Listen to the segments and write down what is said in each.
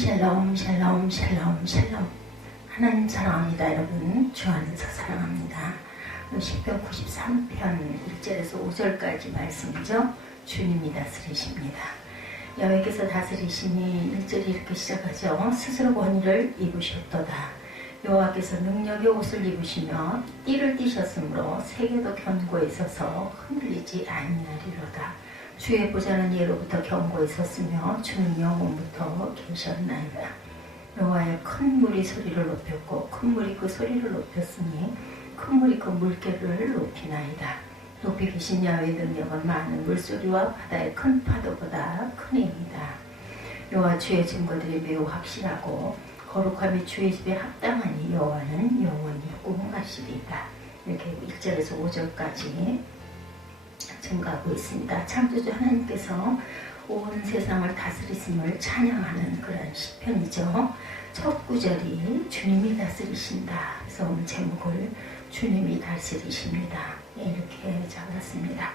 샬롬 샬롬 샬롬 샬롬. 하나님 사랑합니다. 여러분 주 안에서 사랑합니다. 시편 93편 1절에서 5절까지 말씀이죠. 주님이 다스리십니다. 여호와께서 다스리시니 1절이 이렇게 시작하죠. 스스로 권위를 입으셨도다. 여호와께서 능력의 옷을 입으시며 띠를 띠셨으므로 세계도 견고에 서서 흔들리지 아니하리로다. 주의 보좌는 예로부터 견고에 섰으며 주는 영원부터 계셨나이다. 여호와의 큰 물이 소리를 높였고 큰 물이 그 소리를 높였으니 큰 물이 그 물결을 높이나이다. 높이 계신 야훼의 능력은 많은 물소리와 바다의 큰 파도보다 크니이다. 여호와 주의 증거들이 매우 확실하고 거룩함이 주의 집에 합당하니 여호와는 영원히 공하시리이다. 이렇게 1절에서 5절까지 증가하고 있습니다. 창조주 하나님께서 온 세상을 다스리심을 찬양하는 그런 시편이죠. 첫 구절이 주님이 다스리신다. 그래서 오늘 제목을 주님이 다스리십니다. 이렇게 잡았습니다.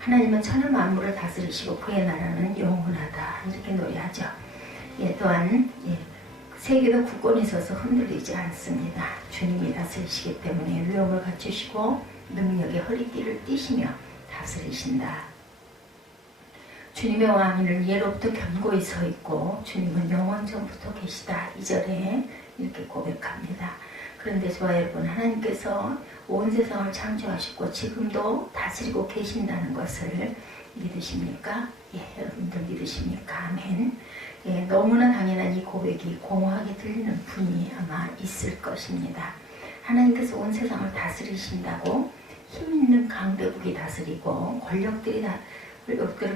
하나님은 천하 만물을 다스리시고 그의 나라는 영원하다. 이렇게 노래하죠. 또한 세계도 굳건히 서서 흔들리지 않습니다. 주님이 다스리시기 때문에 위엄을 갖추시고 능력의 허리띠를 띠시며 다스리신다. 주님의 왕위는 예로부터 견고히 서 있고 주님은 영원 전부터 계시다. 2절에 이렇게 고백합니다. 그런데 저와 여러분, 하나님께서 온 세상을 창조하시고 지금도 다스리고 계신다는 것을 믿으십니까? 여러분들 믿으십니까? 아멘. 너무나 당연한 이 고백이 공허하게 들리는 분이 아마 있을 것입니다. 하나님께서 온 세상을 다스리신다고 힘있는 강대국이 다스리고 권력들을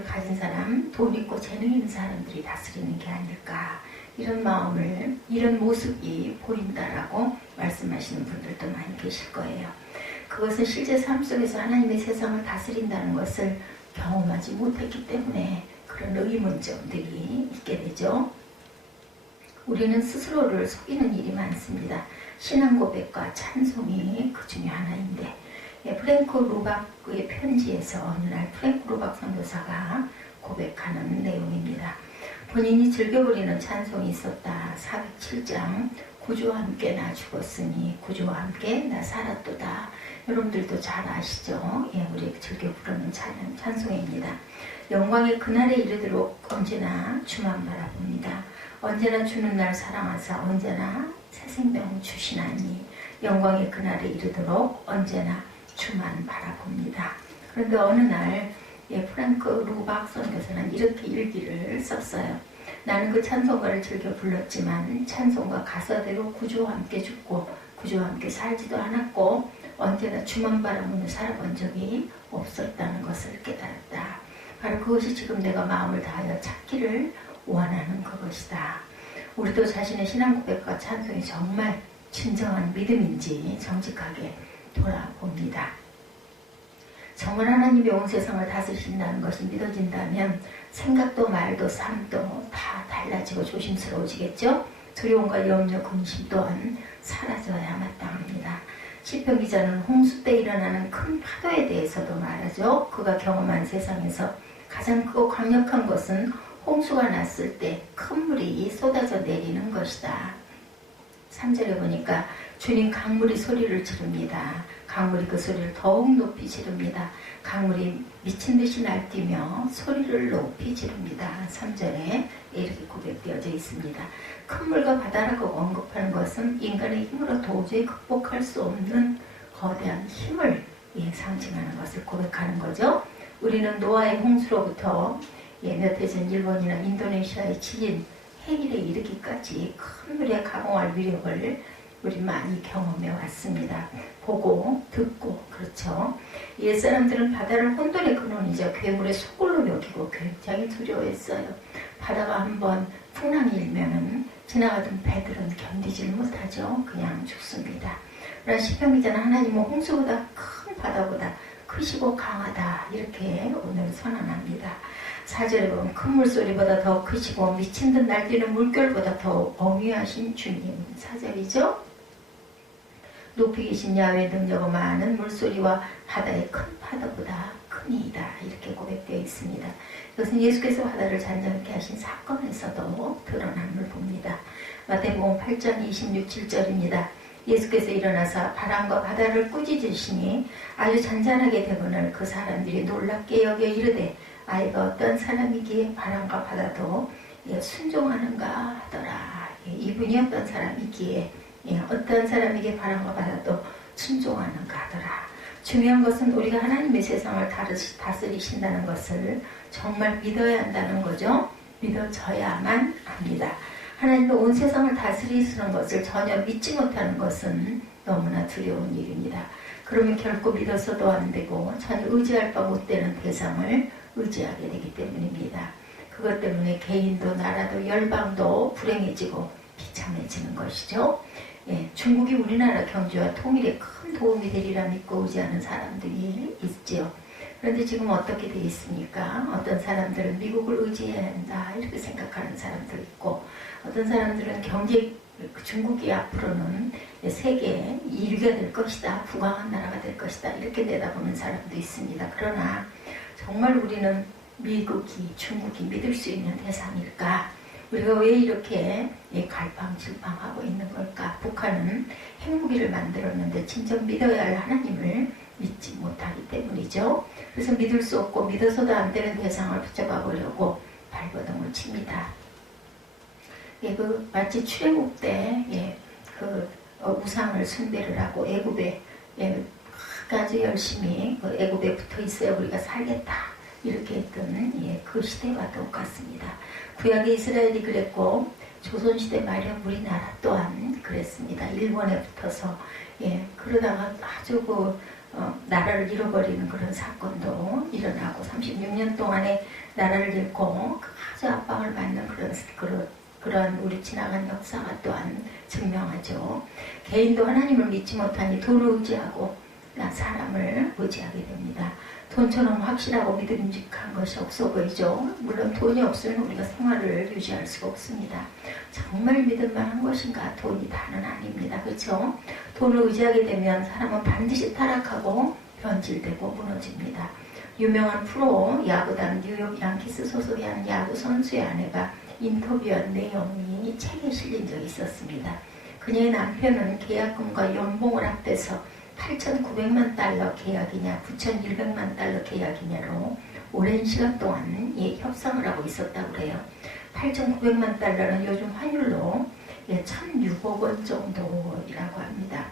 가진 사람, 돈 있고 재능 있는 사람들이 다스리는 게 아닐까, 이런 마음을, 이런 모습이 보인다라고 말씀하시는 분들도 많이 계실 거예요. 그것은 실제 삶 속에서 하나님의 세상을 다스린다는 것을 경험하지 못했기 때문에 그런 의문점들이 있게 되죠. 우리는 스스로를 속이는 일이 많습니다. 신앙 고백과 찬송이 그 중에 하나인데, 프랭크 루박의 편지에서 어느 날 프랭크 루박 선교사가 고백하는 내용입니다. 본인이 즐겨 부리는 찬송이 있었다. 407장 구주와 함께 나 죽었으니 구주와 함께 나 살았도다. 여러분들도 잘 아시죠? 우리 즐겨 부르는 찬송입니다. 영광의 그날에 이르도록 언제나 주만 바라봅니다. 언제나 주는 날 사랑하사 언제나 새 생명 주시나니 영광의 그날에 이르도록 언제나 주만 바라봅니다. 그런데 어느 날 프랭크 루박 선교사는 이렇게 일기를 썼어요. 나는 그 찬송가를 즐겨 불렀지만 찬송가 가사대로 구주와 함께 죽고 구주와 함께 살지도 않았고 언제나 주만 바라보며 살아본 적이 없었다는 것을 깨달았다. 바로 그것이 지금 내가 마음을 다하여 찾기를 원하는 그것이다. 우리도 자신의 신앙 고백과 찬송이 정말 진정한 믿음인지 정직하게 돌아봅니다. 정말 하나님이 온 세상을 다스리신다는 것이 믿어진다면 생각도 말도 삶도 다 달라지고 조심스러워지겠죠? 두려움과 염려, 근심 또한 사라져야 마땅합니다. 시편 기자는 홍수 때 일어나는 큰 파도에 대해서도 말하죠. 그가 경험한 세상에서 가장 크고 강력한 것은 홍수가 났을 때 큰 물이 쏟아져 내리는 것이다. 3절에 보니까 주님 강물이 소리를 지릅니다. 강물이 그 소리를 더욱 높이 지릅니다. 강물이 미친 듯이 날뛰며 소리를 높이 지릅니다. 3절에 이렇게 고백되어져 있습니다. 큰 물과 바다라고 언급하는 것은 인간의 힘으로 도저히 극복할 수 없는 거대한 힘을 상징하는 것을 고백하는 거죠. 우리는 노아의 홍수로부터 몇 해 전 일본이나 인도네시아의 지진, 해일에 이르기까지 큰 물에 가공할 위력을 우리 많이 경험해 왔습니다. 보고 듣고 그렇죠. 옛사람들은 바다를 혼돈의 근원이자 괴물의 속골로 여기고 굉장히 두려워했어요. 바다가 한번 풍랑이 일면은 지나가던 배들은 견디질 못하죠. 그냥 죽습니다. 그러나 시편 기자는 하나님은 홍수보다 큰 바다보다 크시고 강하다, 이렇게 오늘 선언합니다. 4절에 보면 큰 물소리보다 더 크시고 미친 듯 날뛰는 물결보다 더 어미하신 주님. 4절이죠. 높이 계신 야훼의 능력은 많은 물소리와 바다의 큰 파도보다 크니이다, 이렇게 고백되어 있습니다. 이것은 예수께서 바다를 잔잔케 하신 사건에서도 드러남을 봅니다. 마태복음 8장 26, 7절입니다. 예수께서 일어나서 바람과 바다를 꾸짖으시니 아주 잔잔하게 되거늘 그 사람들이 놀랍게 여겨 이르되 아이가 어떤 사람이기에 바람과 바다도 순종하는가 하더라. 이분이 어떤 사람이기에 어떤 사람에게 바람과 바다도 순종하는가 하더라. 중요한 것은 우리가 하나님의 세상을 다스리신다는 것을 정말 믿어야 한다는 거죠. 믿어져야만 합니다. 하나님의 온 세상을 다스리시는 것을 전혀 믿지 못하는 것은 너무나 두려운 일입니다. 그러면 결코 믿어서도 안 되고 전혀 의지할 바 못 되는 대상을 의지하게 되기 때문입니다. 그것 때문에 개인도 나라도 열방도 불행해지고 비참해지는 것이죠. 중국이 우리나라 경제와 통일에 큰 도움이 되리라 믿고 의지하는 사람들이 있죠. 그런데 지금 어떻게 되어 있습니까? 어떤 사람들은 미국을 의지해야 한다 이렇게 생각하는 사람도 있고, 어떤 사람들은 중국이 앞으로는 세계 1위가 될 것이다, 부강한 나라가 될 것이다 이렇게 내다보는 사람도 있습니다. 그러나 정말 우리는 미국이, 중국이 믿을 수 있는 대상일까? 우리가 왜 이렇게 갈팡질팡하고 있는 걸까? 북한은 핵무기를 만들었는데 진정 믿어야 할 하나님을 믿지 못하기 때문이죠. 그래서 믿을 수 없고 믿어서도 안 되는 대상을 붙잡아 보려고 발버둥을 칩니다. 마치 출애굽 때 우상을 숭배를 하고 애굽에 끝까지 열심히 애굽에 붙어 있어야 우리가 살겠다 이렇게 했던 그 시대와 똑같습니다. 구약의 이스라엘이 그랬고 조선시대 말년 우리나라 또한 그랬습니다. 일본에 붙어서 그러다가 아주 나라를 잃어버리는 그런 사건도 일어나고 36년 동안에 나라를 잃고 아주 압박을 받는 그런 우리 지나간 역사가 또한 증명하죠. 개인도 하나님을 믿지 못하니 돈을 의지하고 사람을 의지하게 됩니다. 돈처럼 확실하고 믿음직한 것이 없어 보이죠. 물론 돈이 없으면 우리가 생활을 유지할 수가 없습니다. 정말 믿을 만한 것인가? 돈이 다는 아닙니다. 그렇죠? 돈을 의지하게 되면 사람은 반드시 타락하고 변질되고 무너집니다. 유명한 프로 야구단 뉴욕 양키스 소속의 한 야구 선수의 아내가 인터뷰한 내용이 책에 실린 적이 있었습니다. 그녀의 남편은 계약금과 연봉을 합해서 8,900만 달러 계약이냐 9,100만 달러 계약이냐로 오랜 시간 동안 협상을 하고 있었다고 그래요. 8,900만 달러는 요즘 환율로 1,006억 원 정도라고 합니다.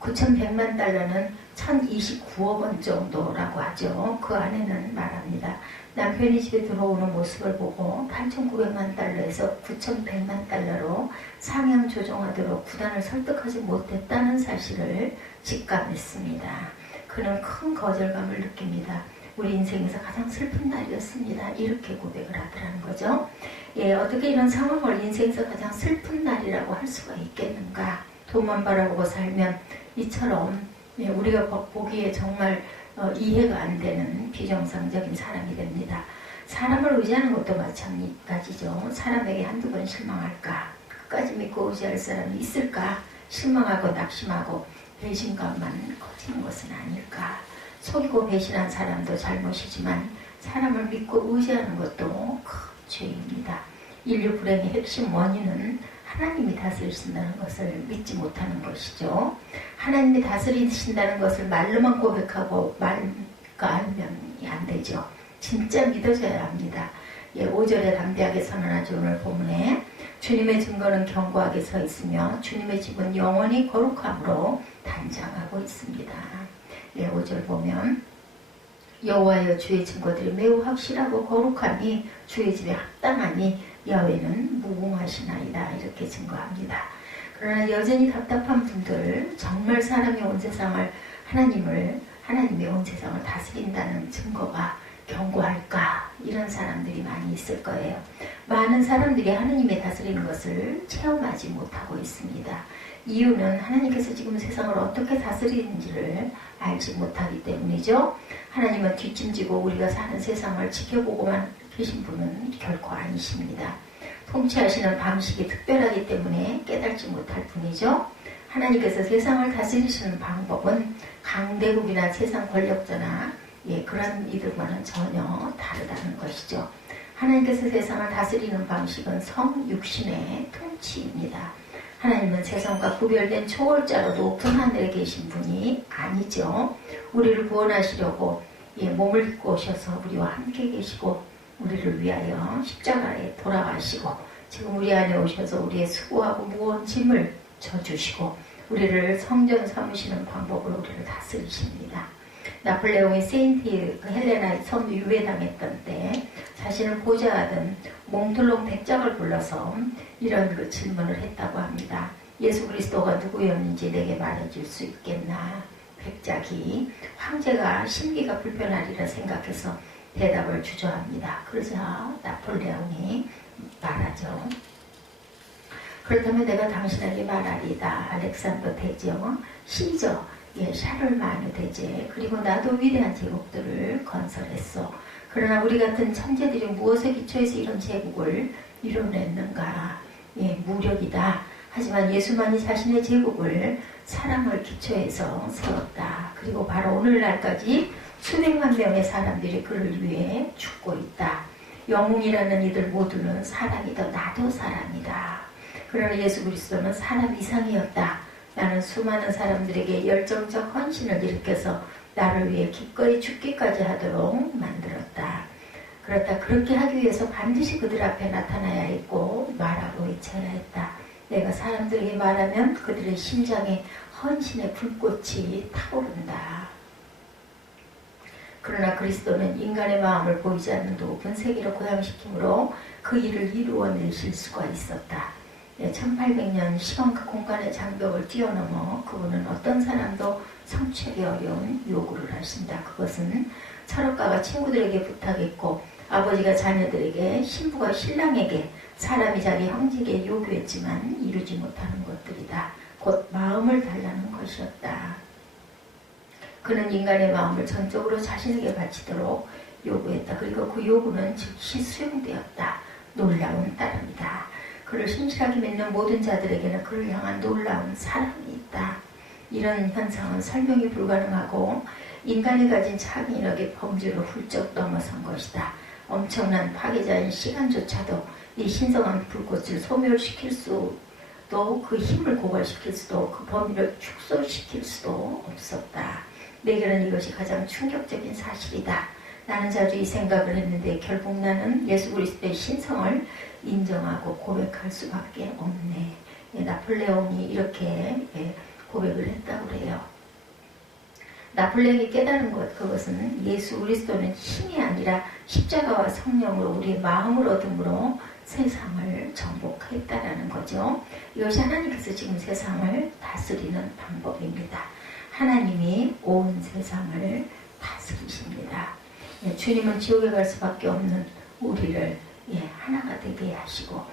9,100만 달러는 1,029억 원 정도라고 하죠. 그 아내는 말합니다. 남편이 집에 들어오는 모습을 보고 8,900만 달러에서 9,100만 달러로 상향 조정하도록 구단을 설득하지 못했다는 사실을 직감했습니다. 그는 큰 거절감을 느낍니다. 우리 인생에서 가장 슬픈 날이었습니다. 이렇게 고백을 하더라는 거죠. 어떻게 이런 상황을 인생에서 가장 슬픈 날이라고 할 수가 있겠는가? 돈만 바라보고 살면 이처럼 우리가 보기에 정말 이해가 안 되는 비정상적인 사람이 됩니다. 사람을 의지하는 것도 마찬가지죠. 사람에게 한두 번 실망할까? 끝까지 믿고 의지할 사람이 있을까? 실망하고 낙심하고 배신감만 커지는 것은 아닐까? 속이고 배신한 사람도 잘못이지만 사람을 믿고 의지하는 것도 큰 죄입니다. 인류 불행의 핵심 원인은 하나님이 다스리신다는 것을 믿지 못하는 것이죠. 하나님이 다스리신다는 것을 말로만 고백하고 말과 알면 안 되죠. 진짜 믿어져야 합니다. 5절에 담대하게 선언하죠. 오늘 본문에 주님의 증거는 견고하게 서 있으며 주님의 집은 영원히 거룩함으로 단장하고 있습니다. 5절 보면 여호와여 주의 증거들이 매우 확실하고 거룩하니 주의 집에 합당하니 야훼는 무궁하시나이다 이렇게 증거합니다. 그러나 여전히 답답한 분들, 정말 사람이 온 세상을 하나님의 온 세상을 다스린다는 증거가 견고할까? 이런 사람들이 많이 있을 거예요. 많은 사람들이 하나님의 다스리는 것을 체험하지 못하고 있습니다. 이유는 하나님께서 지금 세상을 어떻게 다스리는지를 알지 못하기 때문이죠. 하나님은 뒷짐지고 우리가 사는 세상을 지켜보고만 계신 분은 결코 아니십니다. 통치하시는 방식이 특별하기 때문에 깨닫지 못할 뿐이죠. 하나님께서 세상을 다스리시는 방법은 강대국이나 세상 권력자나 그런 이들과는 전혀 다르다는 것이죠. 하나님께서 세상을 다스리는 방식은 성육신의 통치입니다. 하나님은 세상과 구별된 초월자로 높은 하늘에 계신 분이 아니죠. 우리를 구원하시려고 몸을 입고 오셔서 우리와 함께 계시고 우리를 위하여 십자가에 돌아가시고 지금 우리 안에 오셔서 우리의 수고하고 무거운 짐을 져주시고 우리를 성전 삼으시는 방법으로 우리를 다스리십니다. 나폴레옹이 세인트 헬레나의 섬 유배당했던 때 자신을 보좌하던 몽틀롱 백작을 불러서 이런 그 질문을 했다고 합니다. 예수 그리스도가 누구였는지 내게 말해줄 수 있겠나? 백작이 황제가 심기가 불편하리라 생각해서 대답을 주저합니다. 그러자 나폴레옹이 말하죠. 그렇다면 내가 당신에게 말하리다. 알렉산더 대제왕, 시저, 샤를마뉴 대제, 그리고 나도 위대한 제국들을 건설했어. 그러나 우리 같은 천재들이 무엇에 기초해서 이런 제국을 이뤄냈는가? 무력이다. 하지만 예수만이 자신의 제국을 사랑을 기초해서 세웠다. 그리고 바로 오늘날까지 수백만 명의 사람들이 그를 위해 죽고 있다. 영웅이라는 이들 모두는 사람이다. 나도 사람이다. 그러나 예수 그리스도는 사람 이상이었다. 나는 수많은 사람들에게 열정적 헌신을 일으켜서 나를 위해 기꺼이 죽기까지 하도록 만들었다. 그렇다. 그렇게 하기 위해서 반드시 그들 앞에 나타나야 했고 말하고 외쳐야 했다. 내가 사람들에게 말하면 그들의 심장에 헌신의 불꽃이 타오른다. 그러나 그리스도는 인간의 마음을 보이지 않는 높은 세계로 고양시킴으로 그 일을 이루어내실 수가 있었다. 1800년 시간과 공간의 장벽을 뛰어넘어 그분은 어떤 사람도 성취하기 어려운 요구를 하신다. 그것은 철학가가 친구들에게 부탁했고 아버지가 자녀들에게, 신부가 신랑에게, 사람이 자기 형제에게 요구했지만 이루지 못하는 것들이다. 곧 마음을 달라는 것이었다. 그는 인간의 마음을 전적으로 자신에게 바치도록 요구했다. 그리고 그 요구는 즉시 수용되었다. 놀라운 따름이다. 그를 신실하게 믿는 모든 자들에게는 그를 향한 놀라운 사랑이 있다. 이런 현상은 설명이 불가능하고 인간이 가진 창의력의 범주를 훌쩍 넘어선 것이다. 엄청난 파괴자인 시간조차도 이 신성한 불꽃을 소멸시킬 수도, 그 힘을 고갈시킬 수도, 그 범위를 축소시킬 수도 없었다. 내게는 이것이 가장 충격적인 사실이다. 나는 자주 이 생각을 했는데 결국 나는 예수 그리스도의 신성을 인정하고 고백할 수밖에 없네. 나폴레옹이 이렇게 고백을 했다고 그래요. 나폴레옹이 깨달은 것, 그것은 예수 그리스도는 힘이 아니라 십자가와 성령으로 우리의 마음을 얻음으로 세상을 정복했다라는 거죠. 이것이 하나님께서 지금 세상을 다스리는 방법입니다. 하나님이 온 세상을 다스리십니다. 주님은 지옥에 갈 수밖에 없는 우리를 하나가 되게 하시고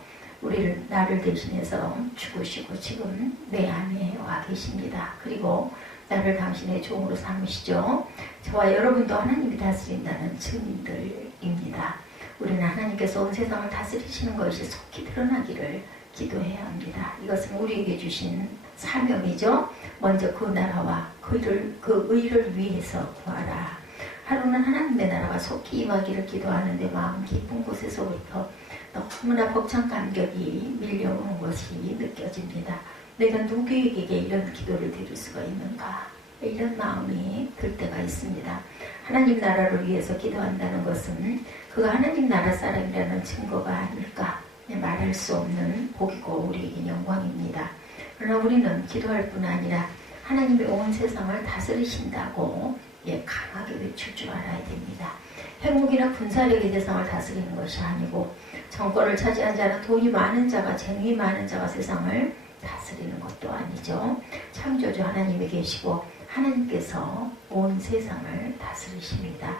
우리를 나를 대신해서 죽으시고 지금 내 안에 와 계십니다. 그리고 나를 당신의 종으로 삼으시죠. 저와 여러분도 하나님이 다스린다는 증인들입니다. 우리는 하나님께서 온 세상을 다스리시는 것이 속히 드러나기를 기도해야 합니다. 이것은 우리에게 주신 사명이죠. 먼저 그 나라와 그 의를 위해서 구하라. 하루는 하나님의 나라가 속히 임하기를 기도하는데 마음 깊은 곳에서부터 너무나 벅찬 감격이 밀려오는 것이 느껴집니다. 내가 누구에게 이런 기도를 드릴 수가 있는가? 이런 마음이 들 때가 있습니다. 하나님 나라를 위해서 기도한다는 것은 그가 하나님 나라 사람이라는 증거가 아닐까? 말할 수 없는 복이고 우리에게 영광입니다. 그러나 우리는 기도할 뿐 아니라 하나님의 온 세상을 다스리신다고 강하게 외칠 줄 알아야 됩니다. 핵무기나 군사력의 세상을 다스리는 것이 아니고 정권을 차지한 자나 돈이 많은 자가, 재능이 많은 자가 세상을 다스리는 것도 아니죠. 창조주 하나님이 계시고 하나님께서 온 세상을 다스리십니다.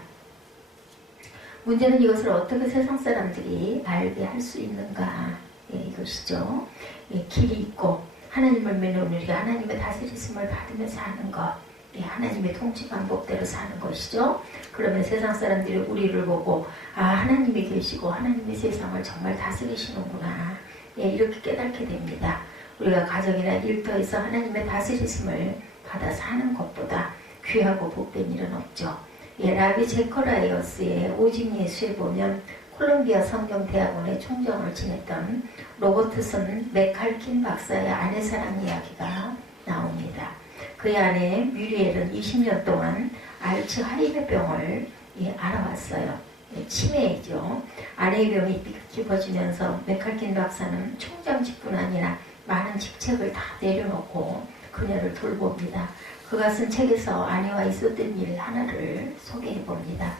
문제는 이것을 어떻게 세상 사람들이 알게 할 수 있는가, 이것이죠. 길이 있고 하나님을 믿는 우리가 하나님의 다스리심을 받으며 사는 것, 하나님의 통치 방법대로 사는 것이죠. 그러면 세상 사람들이 우리를 보고 하나님이 계시고 하나님의 세상을 정말 다스리시는구나, 이렇게 깨닫게 됩니다. 우리가 가정이나 일터에서 하나님의 다스리심을 받아 사는 것보다 귀하고 복된 일은 없죠. 라비 제커라이어스의 오직 예수에 보면 콜롬비아 성경대학원의 총장을 지냈던 로버트슨 맥칼킨 박사의 아내사랑 이야기가 나옵니다. 그의 아내 뮤리엘은 20년 동안 알츠하이머병을 알아왔어요. 치매이죠. 아내의 병이 깊어지면서 맥칼킨 박사는 총장직뿐 아니라 많은 직책을 다 내려놓고 그녀를 돌봅니다. 그가 쓴 책에서 아내와 있었던 일 하나를 소개해봅니다.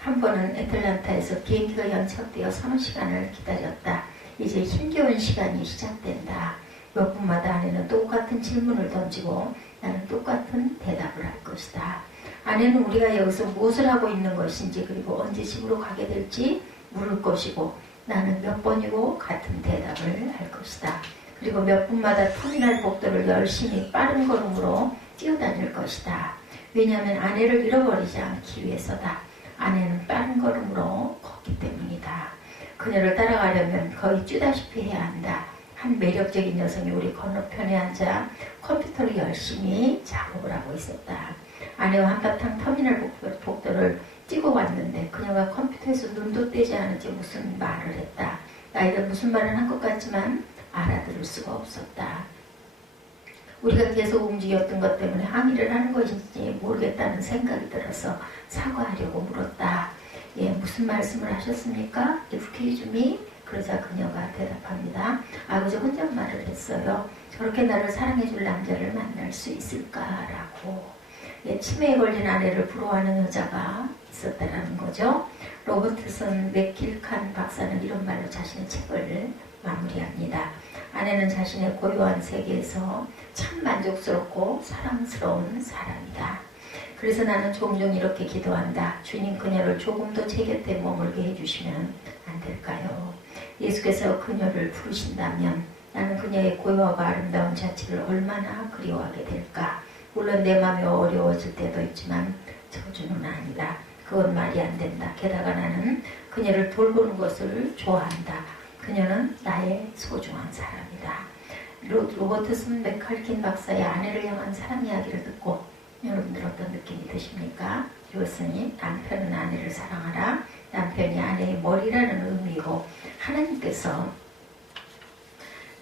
한 번은 애틀란타에서 비행기가 연착되어 3시간을 기다렸다. 이제 힘겨운 시간이 시작된다. 몇 분마다 아내는 똑같은 질문을 던지고 나는 똑같은 대답을 할 것이다. 아내는 우리가 여기서 무엇을 하고 있는 것인지 그리고 언제 집으로 가게 될지 물을 것이고 나는 몇 번이고 같은 대답을 할 것이다. 그리고 몇 분마다 터미널 복도를 열심히 빠른 걸음으로 뛰어다닐 것이다. 왜냐하면 아내를 잃어버리지 않기 위해서다. 아내는 빠른 걸음으로 걷기 때문이다. 그녀를 따라가려면 거의 뛰다시피 해야 한다. 한 매력적인 여성이 우리 건너편에 앉아 컴퓨터로 열심히 작업을 하고 있었다. 아내와 한바탕 터미널 복도를 뛰고 왔는데 그녀가 컴퓨터에서 눈도 떼지 않은지 무슨 말을 했다. 나이가 무슨 말을 한 것 같지만 알아들을 수가 없었다. 우리가 계속 움직였던 것 때문에 항의를 하는 것인지 모르겠다는 생각이 들어서 사과하려고 물었다. 예, 무슨 말씀을 하셨습니까? Excuse me? 그러자 그녀가 대답합니다. 그저 혼잣말을 했어요. 저렇게 나를 사랑해줄 남자를 만날 수 있을까라고. 예, 치매에 걸린 아내를 부러워하는 여자가 있었다라는 거죠. 로버트슨 맥킬칸 박사는 이런 말로 자신의 책을 마무리합니다. 아내는 자신의 고요한 세계에서 참 만족스럽고 사랑스러운 사람이다. 그래서 나는 종종 이렇게 기도한다. 주님, 그녀를 조금 더 제 곁에 머물게 해주시면 안 될까요? 예수께서 그녀를 부르신다면 나는 그녀의 고요하고 아름다운 자체를 얼마나 그리워하게 될까? 물론 내 마음이 어려워질 때도 있지만 저주는 아니다. 그건 말이 안 된다. 게다가 나는 그녀를 돌보는 것을 좋아한다. 그녀는 나의 소중한 사람이다. 로버트슨 맥칼킨 박사의 아내를 향한 사랑 이야기를 듣고 여러분들 어떤 느낌이 드십니까? 이것은 남편은 아내를 사랑하라. 남편이 아내의 머리라는 의미고 하나님께서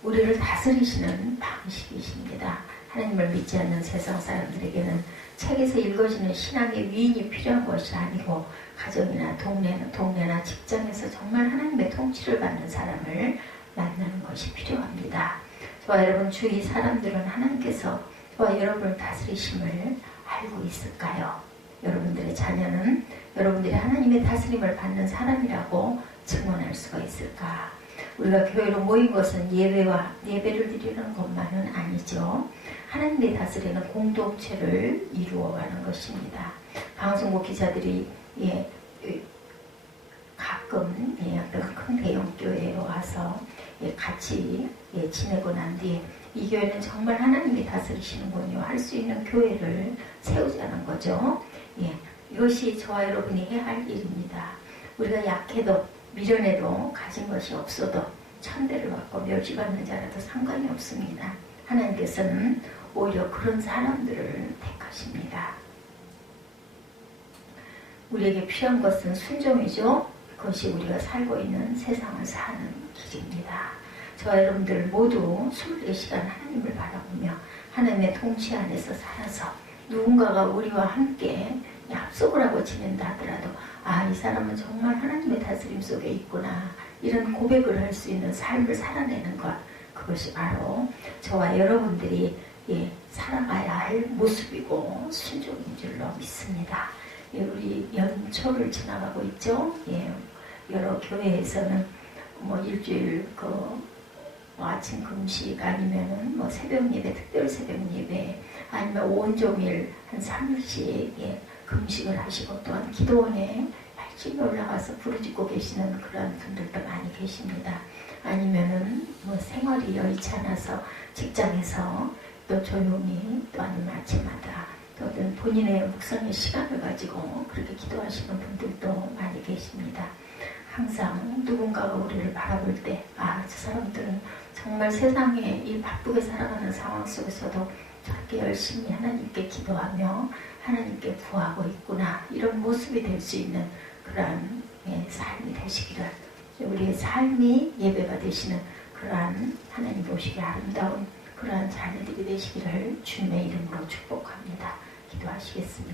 우리를 다스리시는 방식이십니다. 하나님을 믿지 않는 세상 사람들에게는 책에서 읽어지는 신앙의 위인이 필요한 것이 아니고 가정이나 동네나 직장에서 정말 하나님의 통치를 받는 사람을 만나는 것이 필요합니다. 저와 여러분 주위 사람들은 하나님께서 저와 여러분을 다스리심을 알고 있을까요? 여러분들의 자녀는 여러분들이 하나님의 다스림을 받는 사람이라고 증언할 수가 있을까? 우리가 교회로 모인 것은 예배를 드리는 것만은 아니죠. 하나님의 다스리는 공동체를 이루어가는 것입니다. 방송국 기자들이 가끔 어떤 큰 대형 교회에 와서 같이 지내고 난 뒤에 이 교회는 정말 하나님이 다스리시는군요 할 수 있는 교회를 세우자는 거죠. 이것이 저와 여러분이 해야 할 일입니다. 우리가 약해도 미련해도 가진 것이 없어도 천대를 받고 멸시받는 자라도 상관이 없습니다. 하나님께서는 오히려 그런 사람들을 택하십니다. 우리에게 필요한 것은 순종이죠. 그것이 우리가 살고 있는 세상을 사는 길입니다. 저와 여러분들 모두 24시간 하나님을 바라보며 하나님의 통치 안에서 살아서 누군가가 우리와 함께 합석을 하고 지낸다 하더라도 이 사람은 정말 하나님의 다스림 속에 있구나 이런 고백을 할 수 있는 삶을 살아내는 것, 그것이 바로 저와 여러분들이 살아가야 할 모습이고 순종인 줄로 믿습니다. 우리 연초를 지나가고 있죠. 여러 교회에서는 일주일 아침 금식 아니면은 새벽 예배, 특별 새벽 예배 아니면 온종일 한 3일씩 금식을 하시고 또한 기도원에 열심히 올라가서 부르짖고 계시는 그런 분들도 많이 계십니다. 아니면은 생활이 여의치 않아서 직장에서 또 조용히 또 아니면 아침마다 또는 본인의 묵상의 시간을 가지고 그렇게 기도하시는 분들도 많이 계십니다. 항상 누군가가 우리를 바라볼 때 저 사람들은 정말 세상에 이 바쁘게 살아가는 상황 속에서도 저렇게 열심히 하나님께 기도하며 하나님께 구하고 있구나 이런 모습이 될 수 있는 그러한 삶이 되시기를 우리의 삶이 예배가 되시는 그러한 하나님 보시기에 아름다운 그러한 자녀들이 되시기를 주님의 이름으로 축복합니다. 기도하시겠습니다.